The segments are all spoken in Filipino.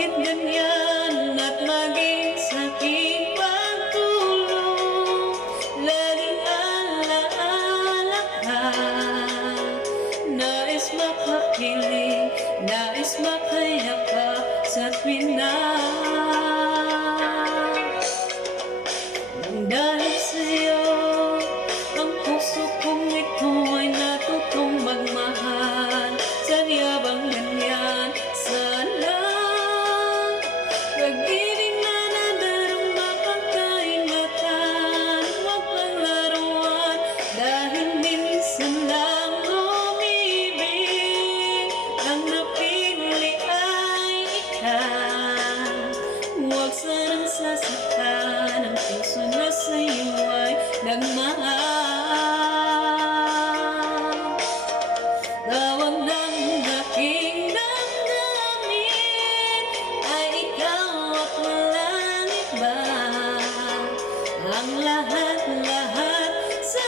bakit ganyan at maging sa aking pagtulong laging alaala ka. Nais makakilig, nais makayakap sa tuwing na dahil sa'yo ang puso kong ito ay natutong magmahal. Sadya bang ganyan? Sana pag-ibig na nadarama pagkaingatan, huwag panglaruan dahil minsan lang umibig. Ang napili ay ikaw, huwag sanang sasaktan ang puso na sa'yo ay nagmahal. Tawag ng aking damdamin ay ikaw at walang iba. Ang lahat-lahat sa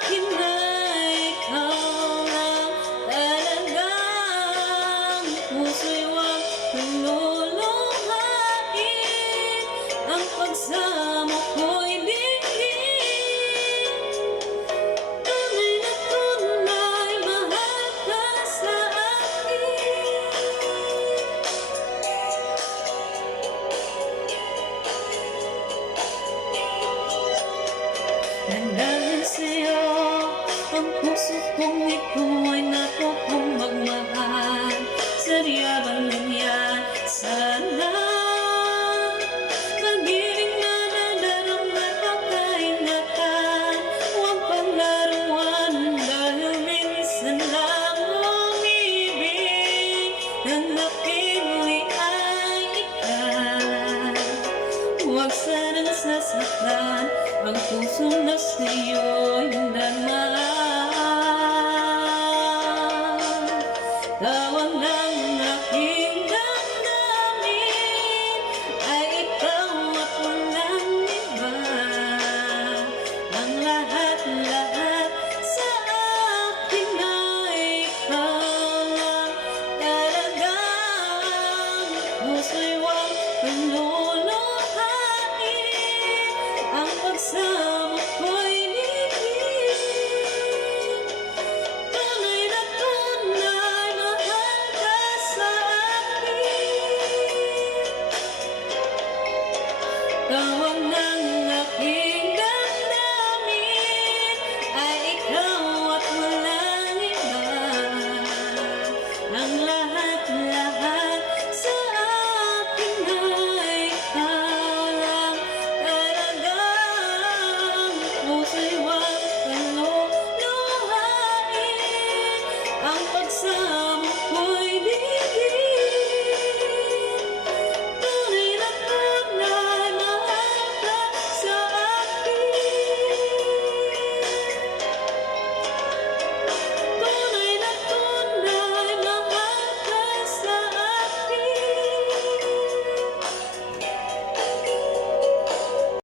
akin ay ikaw lang talagang. Puso'y huwag luluhain, ang pagsamo ko'y dinggin. Tunay na tunay, mahal ka sa akin. Dahil sa'yo ang puso kong ito ay natutong magmahal. Sadya bang ganyan? Sana pag-ibig na nadarama pagkaingatan, huwag panglaruan dahil minsan lang umibig. Ang napili ay ikaw, huwag sanang sasaktan ang puso na sa'yo'y nagmahal. Tawag ng aking damdamin ay ikaw at walang iba. Ang lahat-lahat sa akin ay ikaw lang talagang. Puso'y huwag luluhain, ang pagsama